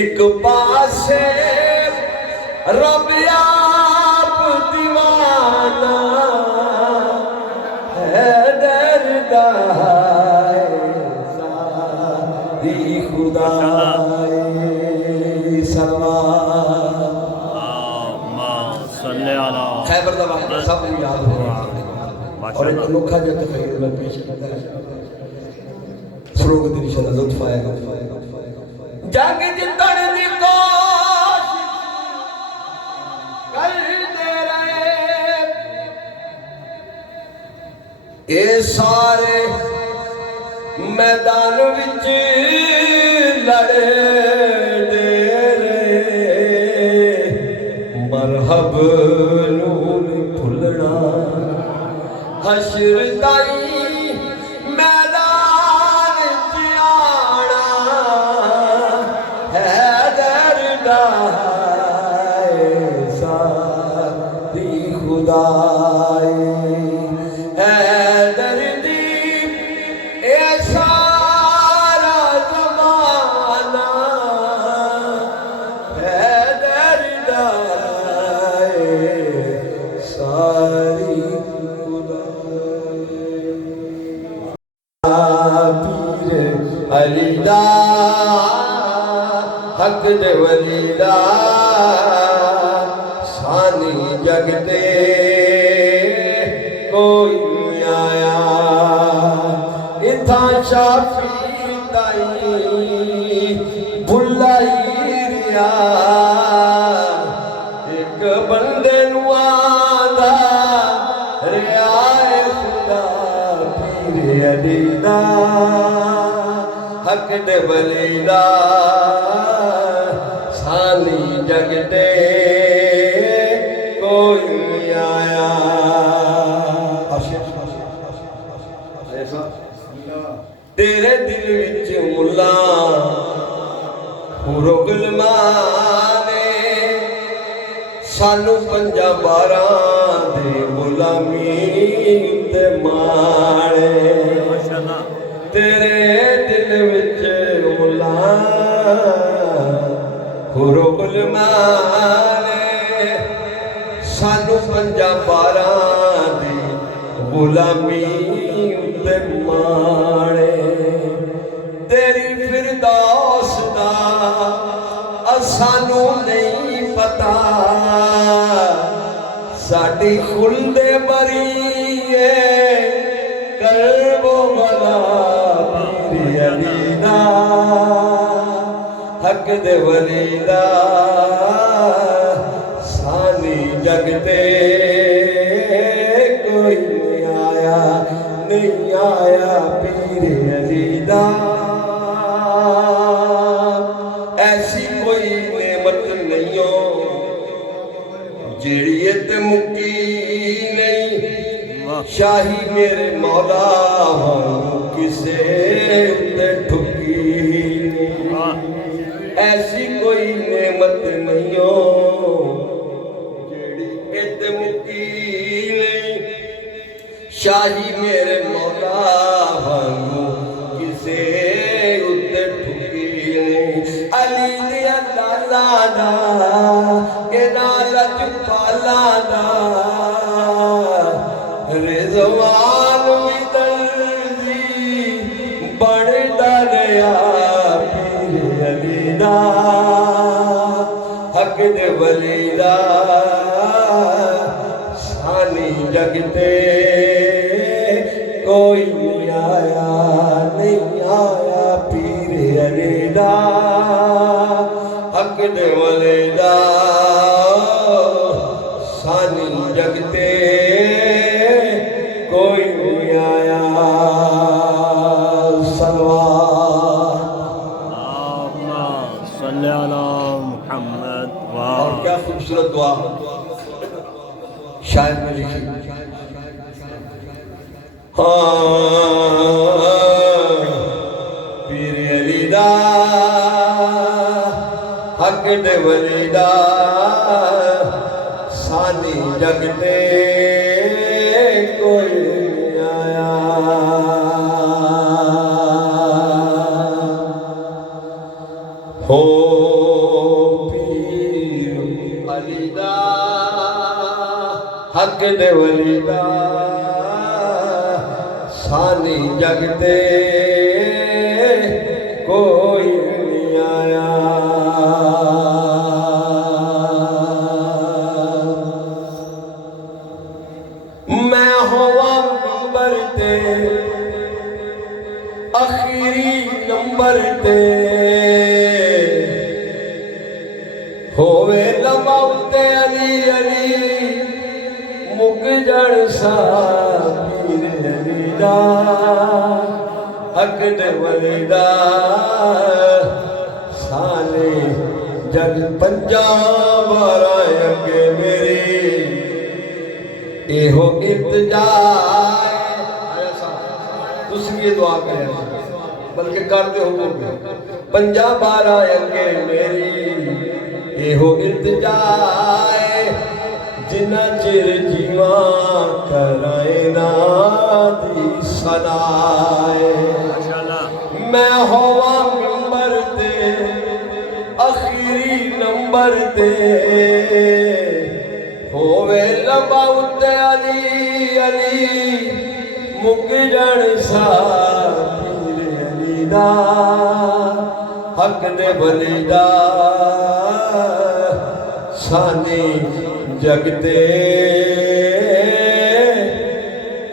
ایک پاسے رب آپ دیوانہ ہے دردا ساری خدای سلوات خیبر دا واقعہ سب کو یاد ہو اور ایک انوکھا جو تخیل میں پیش کرتا ہے فروغ دن شاء لطف آئے گا جنگ جتن دی کوش کر دے رہے اے سارے میدان وچ لڑے دے رہے مرحب نون بھلنا حشر دائی میدان چیانا ہے دردائے ساری خدائی ہے دردی اے سارا زمانہ ہے دردائے ساری پیر علی دا حق دے ولی دا سانی جگ دے کوئی نہیں آیا اتھا شافی تائی بھلائی ریا ایک بندے نو آدھا ریائے خدا پیر علی دا حق دے ولی دا سانی جگ دے کوئی نہیں آیا تیرے دل وچ ملا حور و غلمان سانو پنجا باراں دے غلامی تے مانے تیرے دل وچ ملا حور و غلمان سانو پنجا باراں دے غلامی تے مانے تیری فردوس دا اسانو نہیں پتا ساڈی خلد بریے قلب والا پیر علی دا حق دے ولی دا سانی جگ تے کوئی نہیں آیا پیر علی دا ایسی کوئی نعمت نہیں ہو جڑیت مکی نہیں شاہی میرے مولا ہوں کسے تے ٹھکی نہیں ایسی کوئی نعمت نہیں ہو جڑیت مکی نہیں شاہی میرے مولا ہوں کسے تے ٹھکی نہیں علی دیا لالا کہ نالج پالانا رضوان بھی دردی بڑھ ڈالیا پیر علی دا حق دے ولی دا سانی جگ تے کوئی نہیں آیا پیر علی دا حق دے ولی دا سانی جگ تے کوئی نہیں آیا صلوات صلی علی محمد اور کیا خوبصورت دعا شاید میں لکھی پیر علی دا حق دے ولی دا سانی جگ تے کوئی نہیں آیا ہو حق دے ولی دا سانی جگتے کوئی نہیں آیا میں ہوا نمبر تے آخری نمبر تے ہووے لموت علی علی مک جڑ سا پیر علی دا حق دے ولی دا سانے جگ پنجا بارا اگے میری ایہو ارتجا تسی یہ دعا کریں بلکہ کرتے ہو گے پنجا بارا اگے میری ایہو ارتجا جنہ چر جیوان کرائے نادی سنائے میں ہوا ممبر تے آخری نمبر تے ہووے لموت علی علی مک جڑ سا پیر علی دا حق دے ولی دا سانی جگتے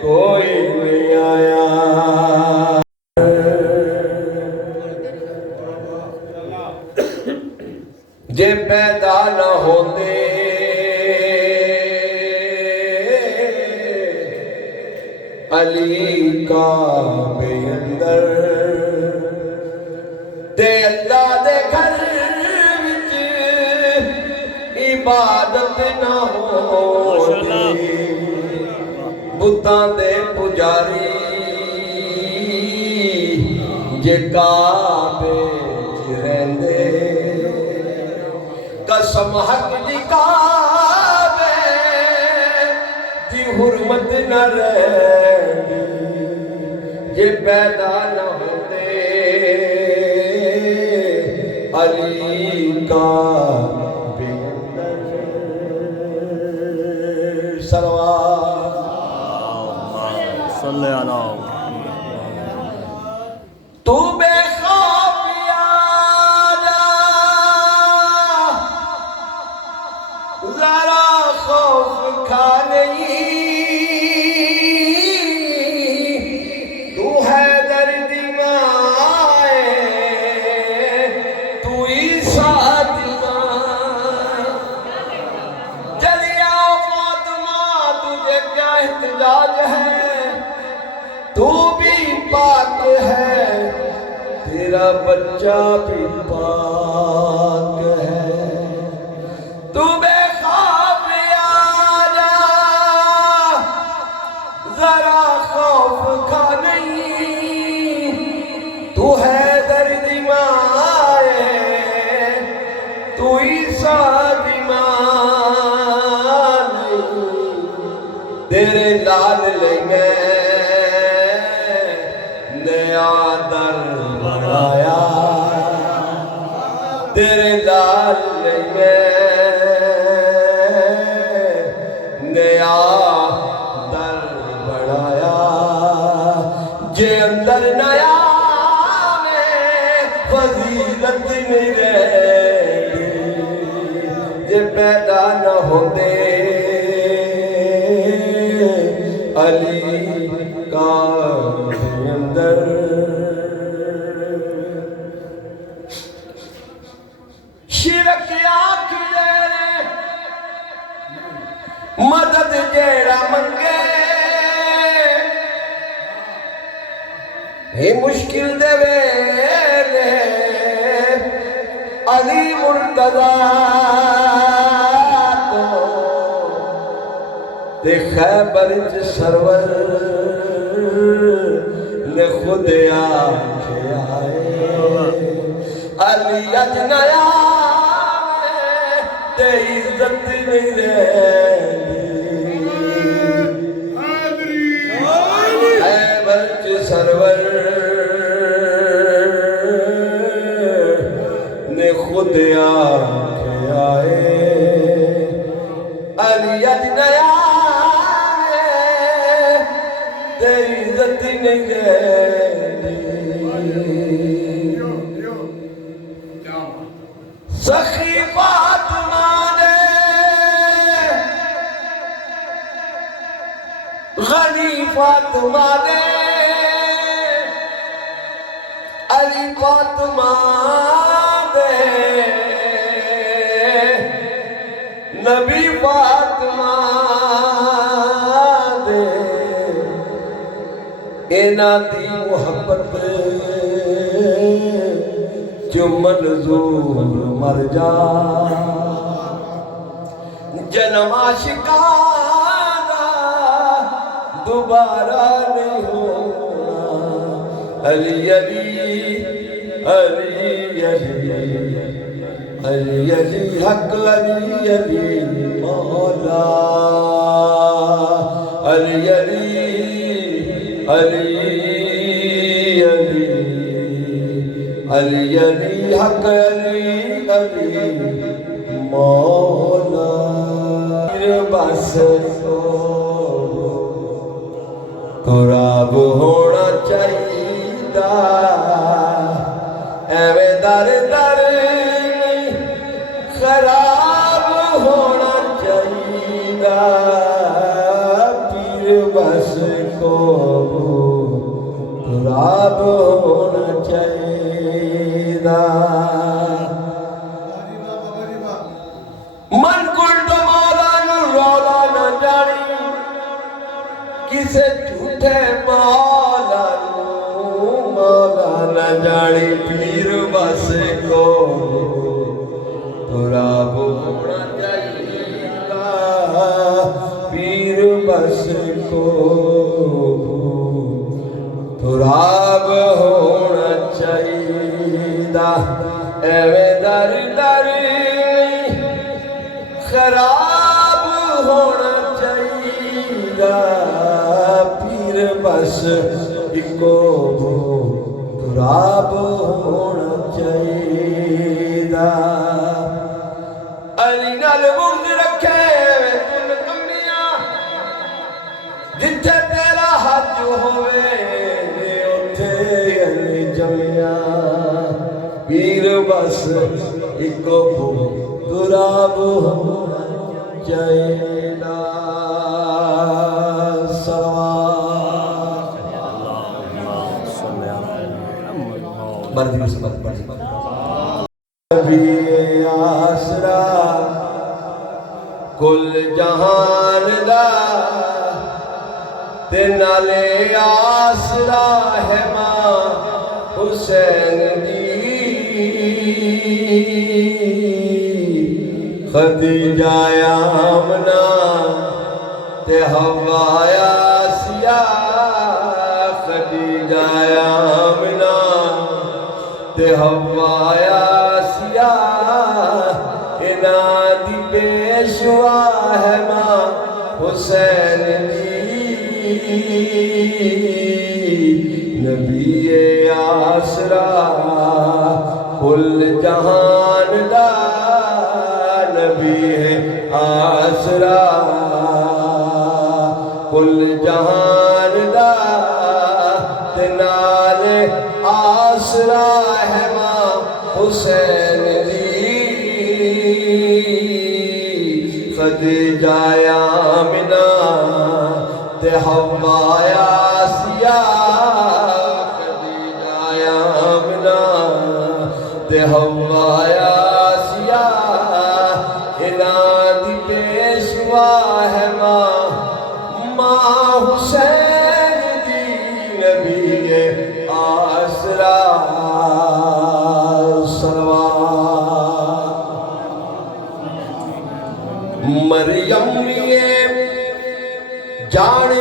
کوئی نہیں آیا جے پیدا نہ ہوتے علی کعبے اندر تے اللہ دے گھر وچ عبادت نہ ہوتی بتاں دے پجاری جے کعبے وچ رہندے قسم حق دی کعبے دی حرمت نہ رہندی جے پیدا نہ ہوتے علی کعبے سلوات صلی اللہ تو بے خوف آجا ذرا خوف کھا نہیں تو ہے درد مائے تو عیسیٰ دیوان جلیا فاطمہ تجھے کیا احتجاج ہے تو بھی پاک ہے تیرا بچہ بھی پاک ہے تو بے خوف آجا ذرا خوف کھا نہیں تو ہے درد مائے تو عیسیٰ دی ماں تیرے لال لئے نیا در بڑھایا تیرے لال لئے نیا در بڑھایا جے اندر نیا میں فضیلت نہیں رہی جے پیدا نہ ہوتے علی کعبے اندر شرک آکھ دے مدد جیڑا منگے ہی مشکل دے ویلے علی مرتضیٰ تے خیبر چ سرور نے خود آکھے آئے علی اجنیا تے عزت نہیں رہی خیبر چ سرور نے خود آکھے آئے علی اجنیا نہیں دے سخی فاطمہ نے غنی فاطمہ نے علی فاطمہ نے نبی فاطمہ دے اینا دی محبت جو منظور مر جا جنم عاشقانہ دوبارہ نہیں ہونا علی علی علی علی علی علی حق علی علی مولا علی علی علی علی علی علی حق علی علی مولا بس قراب ہونا چاہیے ایویں در در خراب ہونا چاہیے پیر بس کو قراب ہونا چاہیے من کل مولا نو رولا نہ جانی کسے جھوٹے مولا نو مولا نہ جانی پیر بس کو قراب ہونا چاہیے پیر بس کو قراب ہونا چاہیے ایویں در در خراب ہونا چاہیے پیر بس کو قراب ہونا چاہیے علی نال بغض رکھے تن کمیاں جتھے تیرا حج ہوئے اوتھے علی جمیا پیر بس کو قراب ہونا چاہیے بردی سے بردی نبی آسرا کل جہان دا تے نالے آسرا ہے ماں حسین دی خدیجہ آمنہ تے حوا آسیہ خدیجہ آمنہ تے حوا آسیہ اینا دی پیشوا ہے ماں حسین دی نبی آسرا کل جہان دا نبی آسرا کل جہان دا تنال آسرا ہے ماں حسین دی خدیجہ آمنہ تے حوا آسیہ خدیجہ آمنہ تے حوا آسیہ اینا دی پیشوا ہے ماں حسین دی نبی آسرا مریم یہ جان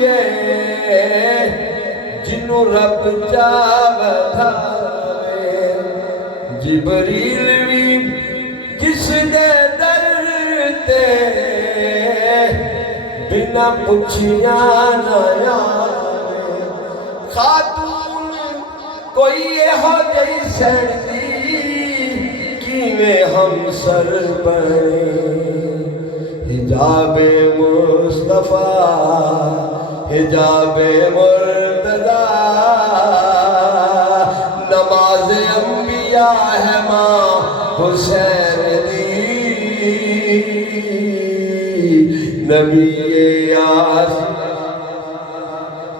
دیئے جنو رب چاہے جبریل بھی کس دے در تے بنا پچھیاں نہ خاتون کوئی ہو جیسن دی کیویں ہم سر بنے حجاب مصطفیٰ حجاب اسرا نماز انبیاء ہے ماں حسین دی نبی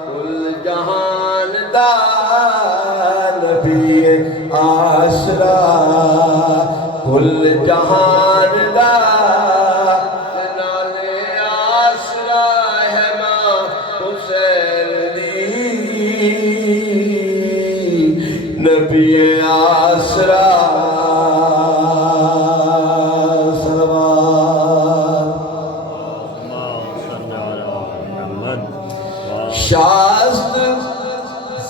کل جہان دا نبی آسرا کل جہان دا نالے آسرا ہے ماں حسین دی نبی آسرا شاست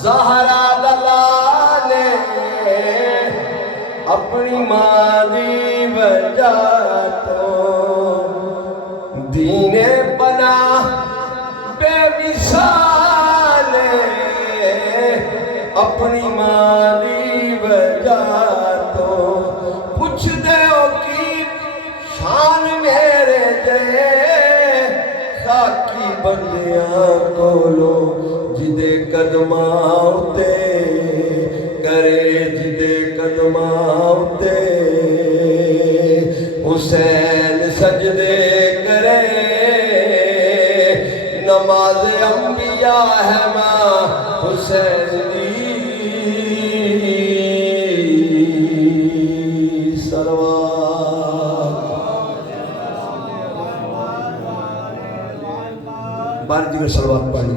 زہرا دلانے اپنی ماں دی وجہ تو دین پناہ بے مثال اپنی ماں دی وجہ تو پوچھ دے ہو کی شان میرے دے خاکی بندیاں کولو جدے قدماں تے کرے جدے قدماں تے حسین سجدے کرے نماز انبیاء ہے ماں حسین دی سروات بار دیگر سلوات پڑھیں